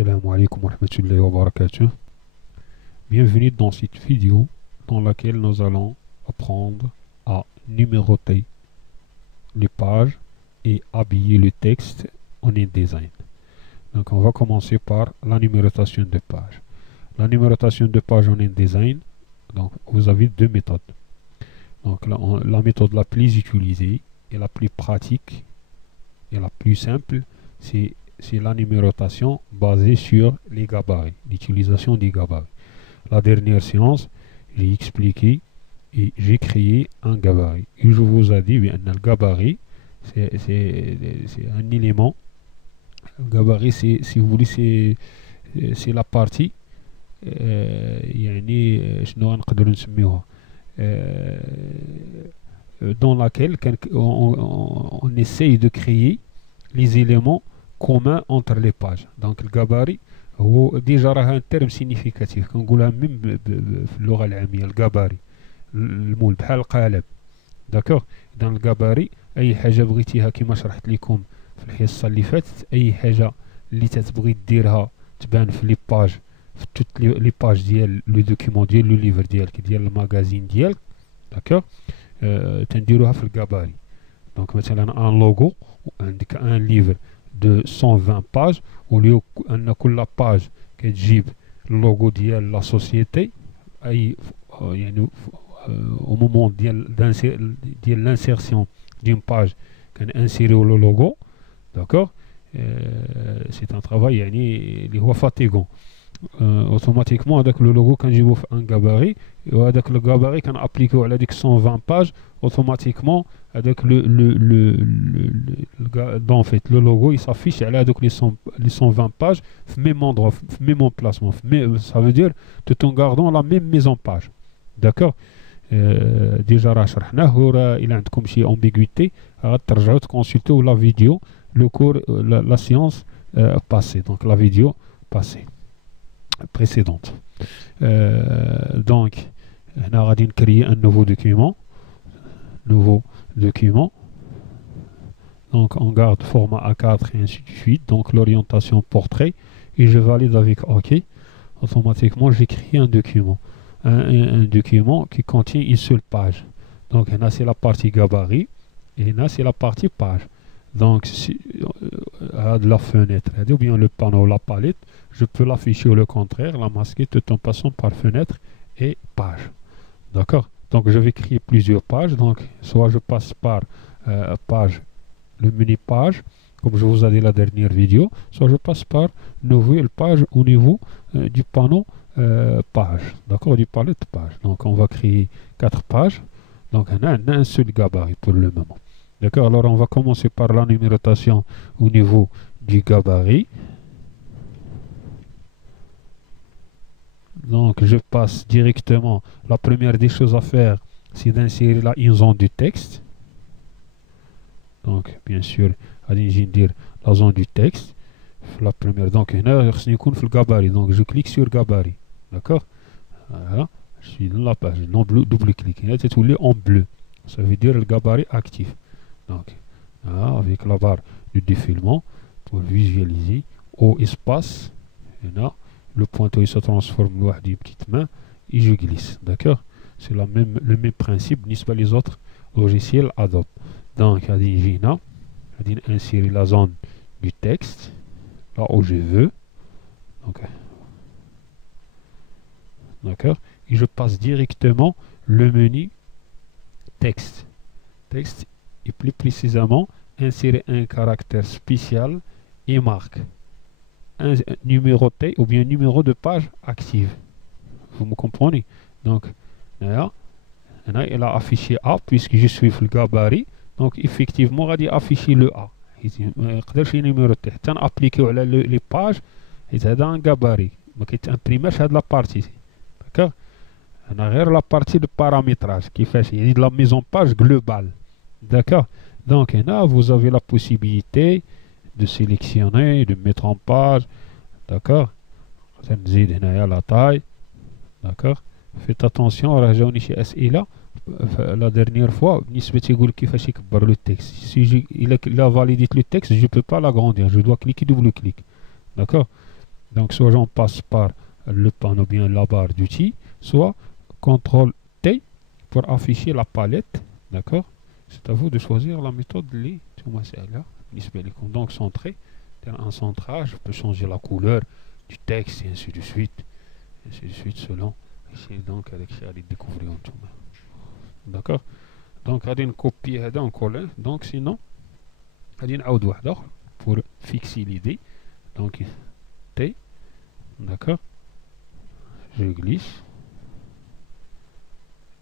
Assalamu alaikum wa rahmatullahi wa barakatuh. Bienvenue dans cette vidéo dans laquelle nous allons apprendre à numéroter les pages et habiller le texte en InDesign. Donc on va commencer par la numérotation de pages. La numérotation de pages en InDesign, donc vous avez deux méthodes. Donc la méthode la plus utilisée et la plus pratique et la plus simple, c'est la numérotation basée sur les gabarits, l'utilisation des gabarits. La dernière séance, j'ai expliqué et j'ai créé un gabarit. Et je vous ai dit, bien, le gabarit, c'est un élément. Le gabarit, si vous voulez, c'est la partie dans laquelle on essaye de créer les éléments communs entre les pages. Donc le gabarit هو déjà راه un terme significatif كنقولها même في اللغة العامية. الجباري المول بحال القالب. داكوغ. dans الجباري اي حاجة بغيتيها كما شرحت لكم في الحصة اللي فاتت، اي حاجة اللي تتبغي ديرها تبان في لي باج، في توت لي باج ديال لو دوكيمون ديال لو ليفر ديالك ديال الماغازين ديالك. داكوغ. تنديروها في الجباري. دونك مثلا ان لوغو عندك ان ليفر de 120 pages، au lieu ان كل باج كتجيب اللوغو ديال لا سوسيتي، اي يعني au moment ديال l'insertion d'une page كنانسيريو لو لوغو. داكوغ. c'est un travail يعني اللي هو فاتيغون. اوتوماتيكمون هذاك لو لوغو كنجيبوه في ان غاباري، وهذاك لو غاباري كنابليكيو على ديك 120 باج. اوتوماتيكمون هذاك دون فيت لو لوغو يصافيش على هذوك لي 120 باج في ميم اندرو، في ميم امبلاسمون، ça veut dire tout en gardant la même mise en page. داكوغ. ديجا راه شرحناه، وراه الا عندكم شي امبيغويتي غترجعوا تكونسلتيو لا فيديو لو كور لا سيونس باسي، دونك لا فيديو باسي précédente. Donc هنا غادي نكريي un nouveau document. Donc on garde format A4 et ainsi de suite. Donc l'orientation portrait, et je valide avec OK. Automatiquement j'ai créé un document, un document qui contient une seule page. Donc là c'est la partie gabarit et là c'est la partie page. Donc de la fenêtre ou bien le panneau, la palette, je peux l'afficher ou le contraire, la masquer tout en passant par fenêtre et page. D'accord. Donc je vais créer plusieurs pages. Donc soit je passe par page, le menu page, comme je vous ai dit la dernière vidéo, soit je passe par nouvelle page au niveau du panneau page. D'accord, du palette page. Donc on va créer 4 pages. Donc on a un seul gabarit pour le moment. D'accord, alors on va commencer par la numérotation au niveau du gabarit. Donc je passe directement, la première des choses à faire, c'est d'insérer la zone du texte. Donc bien sûr, allez dire la zone du texte. La première, donc le gabarit. Donc je clique sur gabarit. D'accord. Voilà, je suis dans la page, non double-clic. Il est tout en bleu. Ça veut dire le gabarit actif. Donc là, avec la barre de défilement pour visualiser au espace, et là le pointeur se transforme en une petite main et je glisse. D'accord. C'est le même principe nisba les autres logiciels Adobe. Donc on va insérer la zone du texte là où je veux. Donc d'accord, et je passe directement le menu texte et plus précisément insérer un caractère spécial et marque un numéroté ou bien numéro de page active. Vous me comprenez? Donc là il a affiché A puisque je suis le gabarit. Donc effectivement il a affiché le A. ما يقدرش ينيميروتي حتى نابليكيو على لي باج حيت هذا ان غاباري، ما كيتامبريماش هاد لا بارتي. داكوغ. انا غير لا بارتي دو باراميتراج كيفاش يعني لا ميزون باج globale. D'accord. Donc là vous avez la possibilité de sélectionner, de mettre en page. D'accord. نزيد هنايا la taille. D'accord. Faites attention راه جاوني شي اسئله la dernière fois بالنسبة يقول كيفاش يكبر لو تكست. si il a validé le texte, je peux pas l'agrandir, je dois cliquer double clic. D'accord. Donc soit on passe par le panneau, bien la barre d'outils, soit CTRL T pour afficher la palette. D'accord? C'est à vous de choisir la méthode les donc centré, un centrage, je peux changer la couleur du texte et ainsi de suite selon ici donc avec ça les découvrir en tout. D'accord? Donc غادي نكوبي هذا نكوليه. Donc sinon غادي نعاود واحد اخر pour fixer l'idée. Donc T, d'accord, je glisse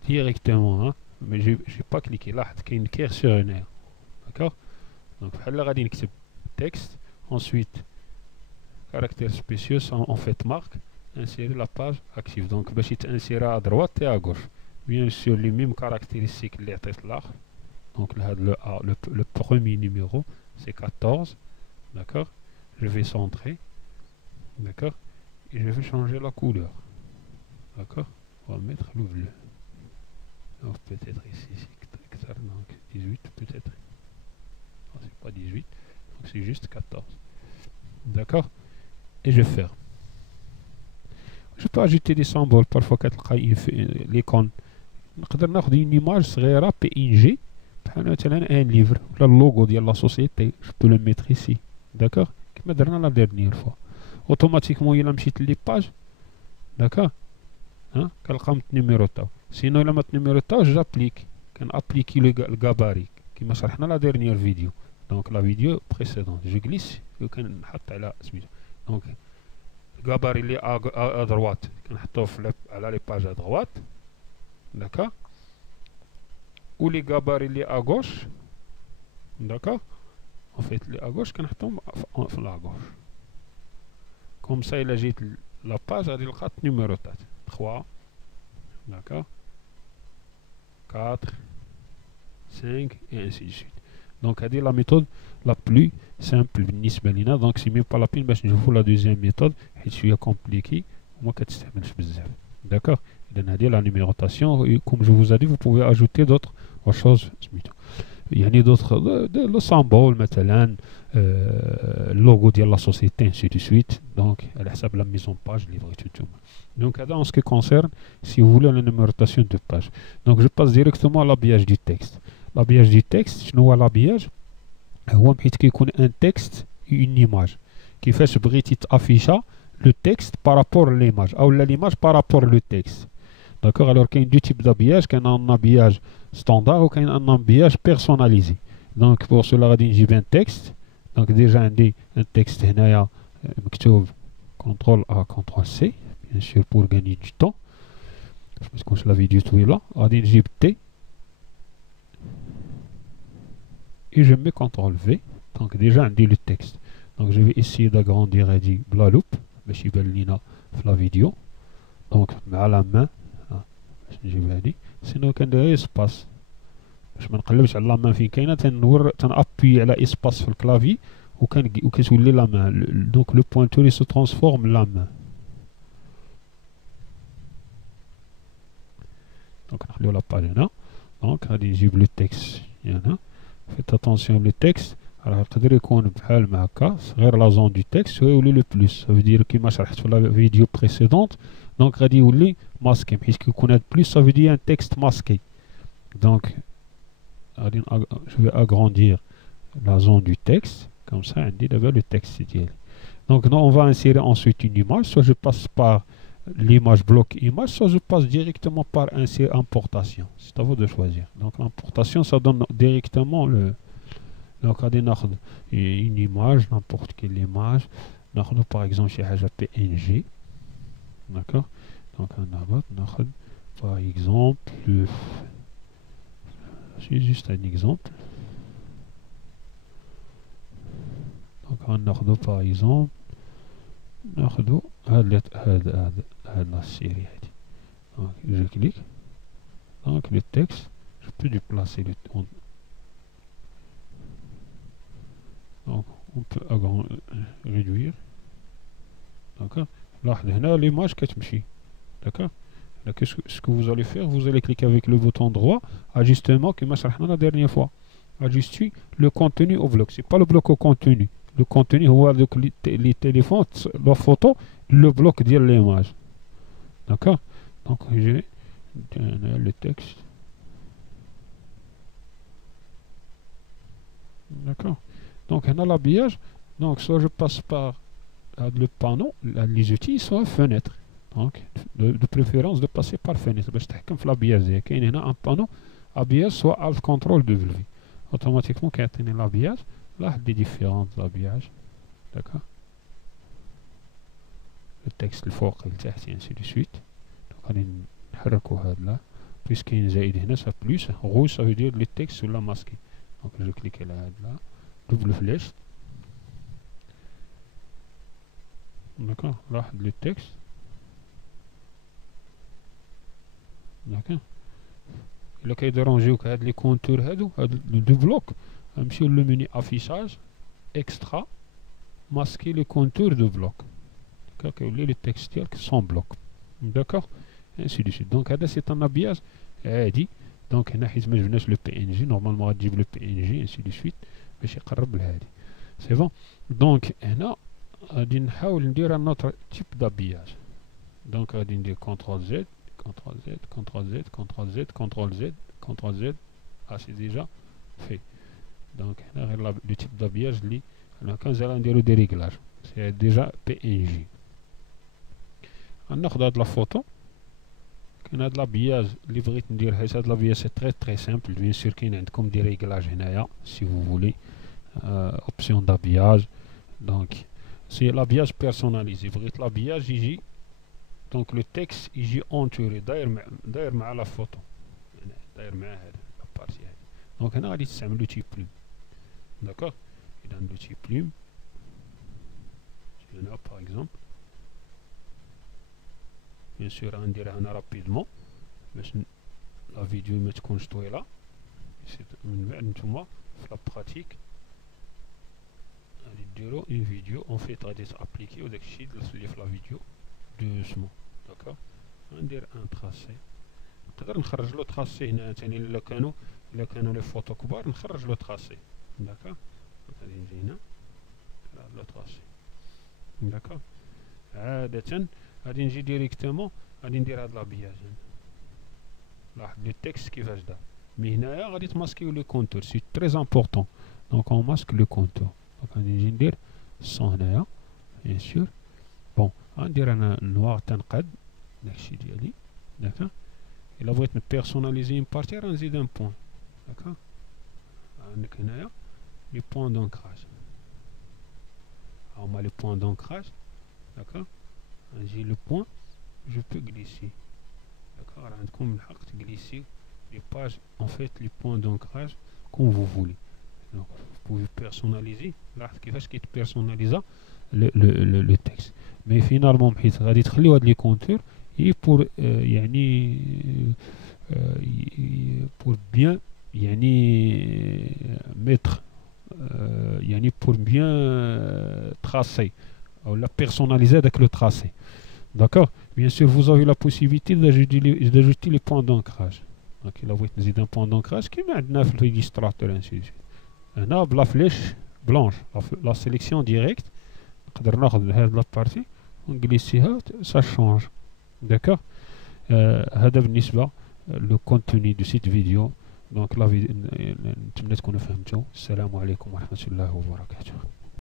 directement, hein, mais j'ai pas cliqué là, il y a une curseur هنا, d'accord. Donc بحال غادي نكتب texte, ensuite caractères spéciaux, en fait marque, insérer la page active. Donc باش يتانسيرا à droite et à gauche, bien sûr les mêmes caractéristiques اللي عطيت الاخر. Donc le premier numéro c'est 14, d'accord. Je vais centrer, d'accord, et je vais changer la couleur, d'accord. On va mettre le bleu, donc peut-être ici donc 18 peut-être, c'est pas 18, donc c'est juste 14, d'accord. Et je ferme. Je peux ajouter des symboles parfois كتلقى l'icône. نقدر ناخذ une image صغيره PNG بحال مثلا un livre ولا اللوغو ديال لا سوسيتي, je peux le mettre ici, d'accord. كما درنا لا dernière fois اوتوماتيكمون الا مشيت لي باج, d'accord, ها كنلقى متنيميروطاو. سينو الا ما تنيميروطاوش جابليك, كنابليكي لو غاباري كما شرحنا لا dernière فيديو, donc la vidéo précédente. Je glisse وكنحط على سميتو, donc الغاباري اللي à droite كنحطوه على لي باج à droite, d'accord, ou les gabarits اللي à gauche, d'accord. En fait les à gauche كنحطوهم في la gauche, comme ça il a جيت la page غادي نلقى numérotat 3, d'accord, 4, 5 et ainsi de suite. Donc هذه la méthode la plus simple بالنسبة لنا. donc c'est même pas la peine باش نشوفوا la deuxième méthode حيت شوية compliqué وما كتستعملش بزاف, d'accord. إذا هذه la numérotation, et comme je vous ai dit vous pouvez ajouter d'autres choses سميتو يعني d'autres le symbole مثلا اللوغو ديال لا سوسيتي ainsi de suite, donc على حسب la mise en page livrée tout. Donc هذا en ce qui concerne si vous voulez la numérotation de page. Donc je passe directement à l'habillage du texte. l'habillage du texte شنو هو l'habillage؟ هو حيت كيكون un texte et une image, كيفاش بغيتي تافيشا le texte par rapport à l'image ou l'image par rapport au texte, d'accord. alors كاين deux types d'habillage, كاين un habillage standard ou كاين un habillage personnalisé. donc pour cela غادي نجيب un texte, donc déjà عندي un texte هنايا مكتوب CTRL A CTRL C bien sûr pour gagner du temps باش ما تكونش لا فيديو طويله. غادي نجيب T et je mets CTRL V, donc déjà عندي le texte. donc je vais essayer d'agrandir هادي بلا loupe باش يبان لينا في لا فيديو. donc مع la main باش نجيب هادي, سينو كندير اسباس باش ما نقلبش على لا مان فين كاينه, تنابي على اسباس في الكلافي وكتولي لا مان, donc le pointeur il se transforme la main. donc نخليو لا باج هنا. donc غادي نجيب لو تكست هنا. faites attention le texte راه يقدر يكون بحال ما هكا غير لا زون دو تكست ويولي لو بلس, ça veut dire كيما شرحت في لا فيديو بريسيدونت. donc غادي يولي ماسكي حيت كيكون هاد بلس ça veut dire un texte masqué. donc je vais agrandir la zone du texte comme ça عندي دابا le texte ديالي. donc non, on va insérer ensuite une image, soit je passe par l'image bloc image, soit je passe directement par importation, c'est à vous de choisir. donc l'importation ça donne directement le, donc غادي ناخذ une image, n'importe quelle image, ناخذ par exemple شي حاجه PNG, d'accord. donc ناخذ par exemple c'est juste un exemple, donc ناخذ par exemple ناخذ هاد la série هادي. donc je clique, donc le texte je peux déplacer le donc on peut réduire, d'accord. لاحظ هنا l'image كتمشي, d'accord. ce que vous allez faire, vous allez cliquer avec le bouton droit ajustement كما شرحنا la dernière fois, ajuster le contenu au bloc, c'est pas le bloc au contenu, le contenu هو دوك les téléphones la photo le bloc ديال l'image. D'accord. Donc j'ai le texte. D'accord. Donc on a l'habillage. Donc soit je passe par le panneau, les outils, soit fenêtre. Donc de préférence de passer par fenêtre. باش تحكم في l'habillage ديالك. كاين هنا un panneau habillage soit alt contrôle W. Automatiquement كيعطيني l'habillage. Là des différents habillages. D'accord. Le texte الفوق لتحت ainsi de suite. Donc غادي نحركو هاد là. Puisqu'il زائد هنا ça plus rouge ça veut dire le texte sur la masqué. Donc je clique là, double flèche. D'accord, là le texte. D'accord. Il a dérangé les contours les deux blocs. Sur le menu affichage, extra, masquer les contours de bloc. D'accord, les textes sans bloc. D'accord, ainsi de suite. Donc c'est un habillage. dit. Donc هنا حيت ما جبناش لو بي ان جي نورمالمون غتجيب لو بي ان جي انسي دو سويت باش يقرب لهادي سي بون. دونك هنا غادي نحاول ندير ان اوتر تيب دابياج. دونك غادي ندير كونترول زد كونترول زد كونترول زد كونترول زد كونترول زد كونترول زد سي ديجا في. دونك هنا غير لو تيب دابياج اللي انا كنزال نديرو دي ريغلاج سي ديجا بي ان جي. غناخد هاد لا فوتو. كاين هاد لابياج اللي بغيت ندير حيت هاد لابياج سي تري سامبل. بيان سور كاين عندكم دي ريغلاج هنايا سي فو فولي اوبسيون دابياج. دونك سي لابياج بيرسوناليزي. بغيت لابياج يجي دونك لو تكست يجي اونتوري داير مع لا فوتو داير مع هاد لابارتي هادي. دونك هنا غادي تستعمل لوتي بلوم. داكوغ. اذا لوتي بلوم هنا باغ اكزومبل بيان سور غنديرها انا رابيدمون باش لا فيديو ما تكونش طويله. من بعد نتوما في لا براتيك غادي ديرو اون فيديو اون فيت غادي تابليكيو داكشي اللي في لا فيديو دوسمون. داكوغ. غندير ان تراسي. نقدر نخرج لو تراسي هنا ثاني الا كانوا لي فوتو كبار نخرج لو تراسي. داكوغ. غادي نجي هنا لو تراسي. داكوغ. عادة غادي نجي ديريكتومون غادي ندير هاد لابياج. لاحظ لو تكست كيفاش دار. مي هنايا غادي تماسكيو لو كونتور سي تري امبورطون. دونك اون ماسك لو كونتور. دونك غادي نجي ندير الصون هنايا بيان سور. بون غندير انا نوار تنقاد داكشي ديالي. داكا. الا بغيت نبيرسوناليزي اون بارتي راه نزيد ان بوين. داكا. عندك هنايا لي بوين دونكراج. هاهما لي بوين دونكراج. داكا. j'ai le point, je peux glisser. D'accord, comme le glisser les pages, en fait, les points d'ancrage comme vous voulez. Donc, vous pouvez personnaliser. Là, qu'est-ce qui est personnalisé le texte. Mais finalement, غادي تخليو هاد لي كونتور et pour bien mettre pour bien tracer ou la personnaliser avec le tracé. D'accord. Bien sûr, vous avez la possibilité d'ajouter les points d'ancrage. Donc, il a un point d'ancrage qui met 9 l'illustrateur ainsi de suite. Là, la flèche blanche, la sélection directe, la partie, on glisse, ça change. D'accord. هذا بالنسبة le contenu de cette vidéo. Donc, la vidéo, السلام عليكم ورحمة الله وبركاته.